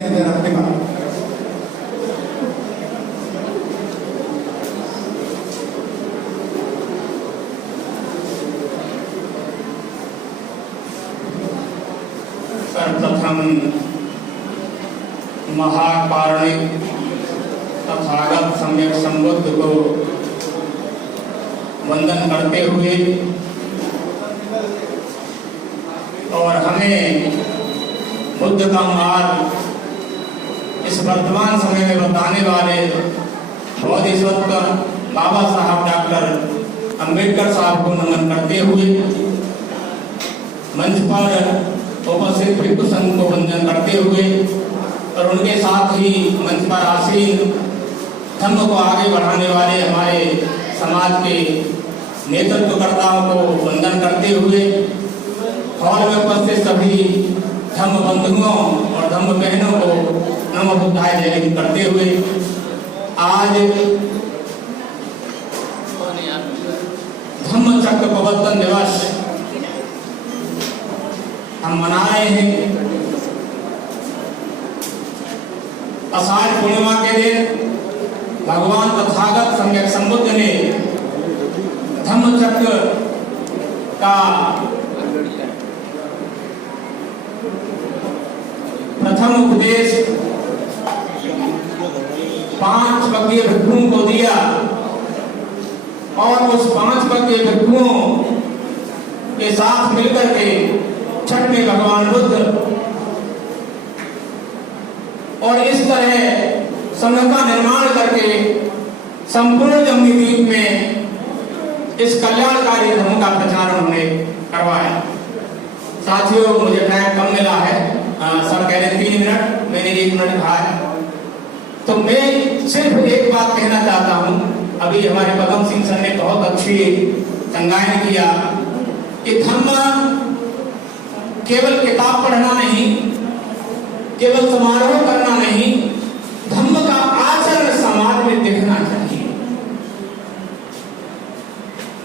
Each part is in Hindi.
सर्वप्रथम महाकारुणिक तथागत सम्यक संबुद्ध को वंदन करते हुए और हमें बुद्ध का मार्ग इस वर्तमान समय में बताने वाले बोधिसत्व बाबा साहब डॉक्टर अंबेडकर साहब को नमन करते हुए मंच पर उपस्थित भिक्षु संघ को वंदन करते हुए और उनके साथ ही मंच पर आसीन धर्म को आगे बढ़ाने वाले हमारे समाज के नेतृत्वकर्ताओं को वंदन करते हुए हॉल में उपस्थित सभी धर्म बंधुओं और धर्म बहनों को नमो बुद्धाय जय हिंद करते हुए आज धम्म चक्र प्रवर्तन दिवस हम मना रहे हैं। आषाढ़ पूर्णिमा के दिन भगवान तथागत सम्यक संबुद्ध ने धम्म चक्र का प्रथम उपदेश 5 वर्गीय भिक्षुओं को दिया और उस 5 वर्गीय भिक्षुओं के साथ मिलकर के छठ में भगवान बुद्ध और इस तरह संघ का निर्माण करके संपूर्ण जम्मू द्वीप में इस कल्याणकारी धर्म का प्रचार उन्होंने करवाया। साथियों, मुझे टाइम कम मिला है, सर कह रहे 3 मिनट, मैंने 1 मिनट कहा है, तो मैं सिर्फ एक बात कहना चाहता हूँ। अभी हमारे पदम सिंह सर ने बहुत अच्छी संज्ञान किया कि धर्म केवल किताब पढ़ना नहीं, केवल समारोह करना नहीं, धर्म का आचरण समाज में दिखना चाहिए।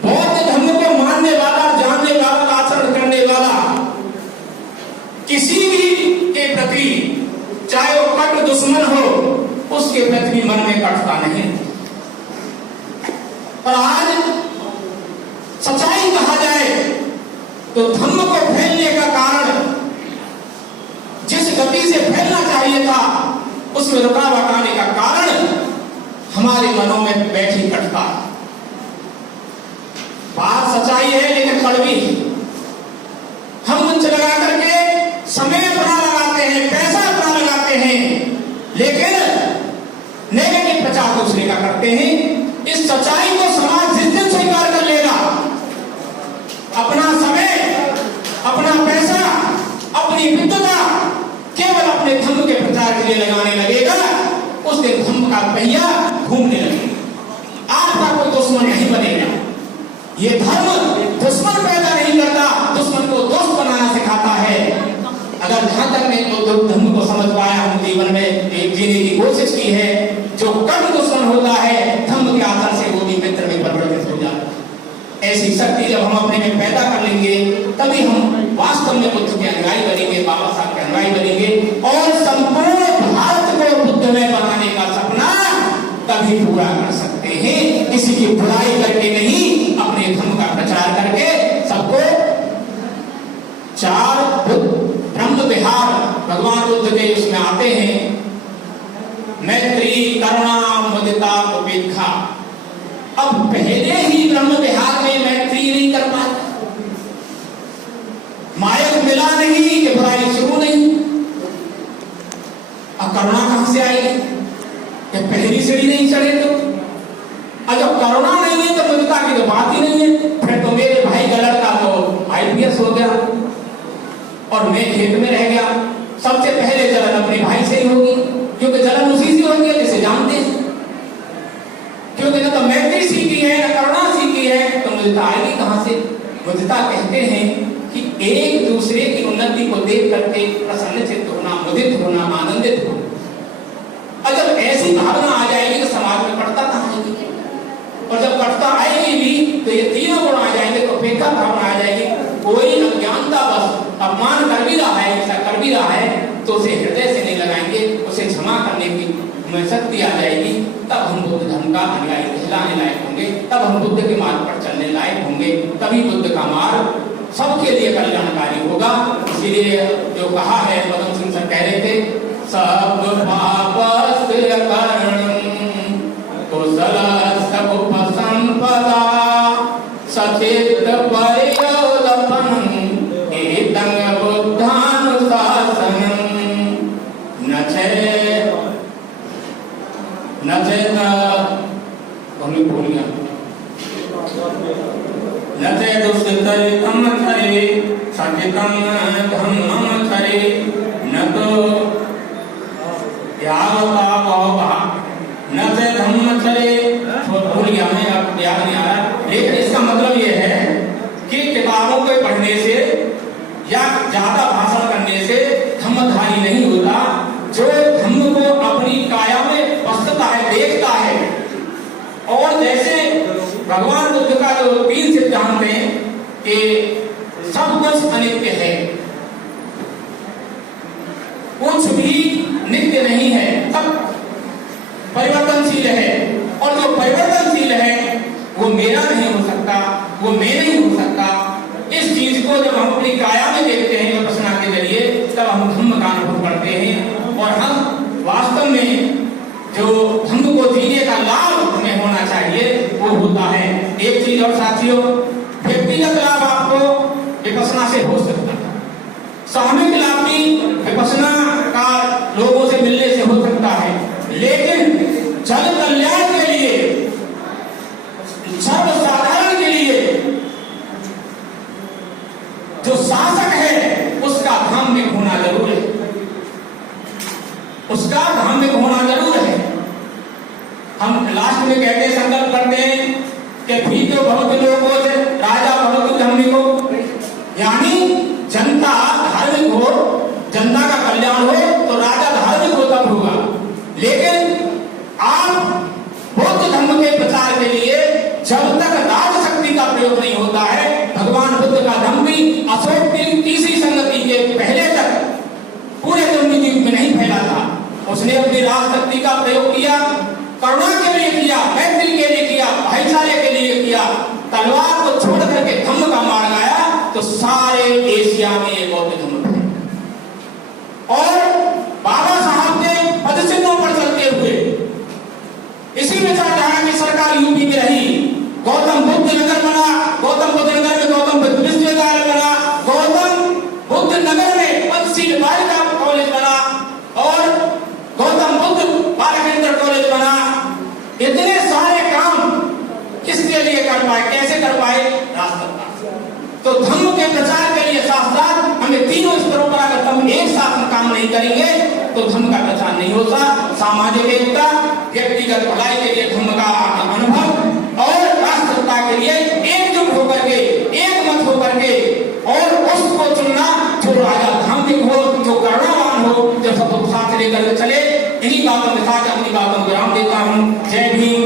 बौद्ध धर्म को मानने वाला, जानने वाला, आचरण करने वाला किसी भी के प्रति, चाहे वो कट दुश्मन हो, उसके प्रति मन में कटता नहीं। और आज सच्चाई कहा जाए तो धर्म को फैलने का कारण, जिस गति से फैलना चाहिए था उसमें रुकावट आने का कारण हमारे मनों में बैठी कटता है। बात सच्चाई है लेकिन कड़वी। हम मंच लगा करके समय अपना लगाते हैं, पैसा अपना लगाते हैं, लेकिन नेगेटिव प्रचार दूसरे का करते हैं। इस सच्चाई को समाज जिस दिन स्वीकार कर लेगा, अपना समय, अपना पैसा, अपनी विद्वता केवल अपने धर्म के प्रचार के लिए लगाने लगेगा, उस दिन धर्म का पहिया घूमने लगेगा। आपका कोई दुश्मन नहीं बनेगा। ये धर्म दुश्मन पैदा नहीं करता, दुश्मन को दोस्त बनाना सिखाता है। अगर जहां तक मैं तो धर्म को समझ पाया हूं, जीवन में एक जीने की कोशिश की है, जो कट दुश्मन होता है धर्म के आधार से वो भी मित्र में परिवर्तित हो जाता है। ऐसी शक्ति जब हम अपने में पैदा कर लेंगे, तभी हम वास्तव में बुद्ध के अनुयायी बनेंगे, बाबा साहब के अनुयायी बनेंगे और संपूर्ण भारत को बुद्धमय बनाने का सपना तभी पूरा कर सकते हैं। किसी की बुराई करके नहीं, अपने धर्म का प्रचार करके सबको। 4 ब्रह्म विहार भगवान बुद्ध के उसमें आते हैं, मैत्री, करुणा, मुदिता, उपेक्षा। अब पहले ही ब्रह्म विहार में मैत्री नहीं कर पाते, मायक मिला नहीं कि बुराई शुरू नहीं। अब करुणा कहां से आएगी? जब पहली सीढ़ी नहीं चढ़े तो। और जब करुणा नहीं है तो मुदिता की तो बात ही नहीं है। फिर तो मेरे भाई का लड़का तो IPS हो गया और मैं खेत में रह गया। सबसे पहले जलन अपने भाई से ही होगी, क्योंकि जलन उसी से होगी जिसे जानते हैं। क्योंकि ना तो मैत्री सीखी है, ना करुणा सीखी है, तो मुदिता आएगी कहां से? मुदिता कहते हैं कि एक दूसरे की उन्नति को देख करके प्रसन्नचित्त होना, मुदित होना, आनंदित होना। और जब ऐसी भावना आ जाएगी तो समाज में कटता कहां आएगी? और जब कटता आएगी भी तो ये तीनों गुण आ जाएंगे, तो उपेक्षा भावना आ जाएगी। कोई अज्ञानता बस अपमान कर भी रहा है, ऐसा कर भी रहा है, तो उसे हृदय से नहीं लगाएंगे, घोषणा करने की में शक्ति आ जाएगी, तब हम बुद्ध धर्म का अनुयायी कहलाने लायक होंगे, तब हम बुद्ध के मार्ग पर चलने लायक होंगे, तभी बुद्ध का मार्ग सबके लिए कल्याणकारी होगा। इसीलिए जो कहा है, पदम सिंह सर कह रहे थे, सब पापस्य करणं कुशलस्य उपसंपदा सचित्त परियोदपनं एतं बुद्धानुशासनं न चेत् दुष्कृतं करे सचितं धम्मं करे न तो न से धम्म करे। भूल गया मैं, अब याद नहीं आ रहा, लेकिन इसका मतलब ये है कि किताबों को पढ़ने से या ज्यादा भाषण करने से धम्मधारी नहीं होता। जो धम्म को अपनी काया में बसता है, देखता है, और जैसे भगवान बुद्ध का जो 3 सिद्धांत है कि सब कुछ अनित्य है, कुछ भी नित्य नहीं है, सब परिवर्तनशील है, और जो परिवर्तनशील है वो मेरा नहीं हो सकता, वो मैं नहीं हो सकता। इस चीज को जब हम अपनी काया में देखते हैं विपश्यना के जरिए, तब हम धम्म का अनुभव करते हैं, और हम वास्तव में जो धम्म को जीने का लाभ हमें होना चाहिए वो होता है। एक चीज और साथियों, व्यक्तिगत लाभ आपको विपश्यना से हो सकता है, सामूहिक लाभ भी विपश्यना का लोगों से मिलने से हो सकता है, लेकिन जन कल्याण के लिए, सर्वसाधारण के लिए जो शासक है उसका धार्मिक होना जरूर है, उसका धार्मिक होना जरूर है। हम लास्ट में कहते हैं, संकल्प करते हैं कि भीतो भवतु लोको से राजा भवतु धार्मिको, यानी जनता धार्मिक हो, जनता का कल्याण हो तो राजा धार्मिक हो तब होगा। लेकिन आप बौद्ध धर्म के प्रचार के लिए जब तक राज शक्ति का प्रयोग नहीं होता है, भगवान बुद्ध का धर्म भी अशोक की तीसरी संगति के पहले तक पूरे द्वीप में नहीं फैला था। उसने अपनी राज शक्ति का प्रयोग किया, करुणा के लिए किया, मैत्री के लिए किया, भाईचारे के लिए किया। तलवार को छोड़ करके धम्म का मार्ग आया तो सारे एशिया में ये बौद्ध धर्म थे। और बाबा साहब ने पदचिन्हों पर चलते हुए इसी विचारधारा की सरकार यूपी में रही। गौतम बुद्ध नगर बना, गौतम बुद्ध नगर में गौतम बुद्ध विश्वविद्यालय बना, गौतम बुद्ध नगर में पंचशील बालिका कॉलेज बना, और गौतम बुद्ध बालक इंटर कॉलेज बना। इतने सारे काम किसके लिए कर पाए, कैसे कर पाए? राष्ट्रपिता। तो धर्म के प्रचार के लिए साथ साथ हमें तीनों स्तरों पर अगर हम एक साथ काम नहीं करेंगे तो धर्म का प्रचार नहीं होता। सामाजिक एकता, व्यक्तिगत भलाई के लिए धर्म का अनुभव, और राष्ट्रपिता के लिए एकजुट होकर के, एक मत होकर के, और उसको चुनना जो राजा धार्मिक हो, जो करुणावान हो, जो सबको साथ लेकर चले। इन्हीं बातों के साथ अपनी बातों को विराम देता हूँ। जय भीम।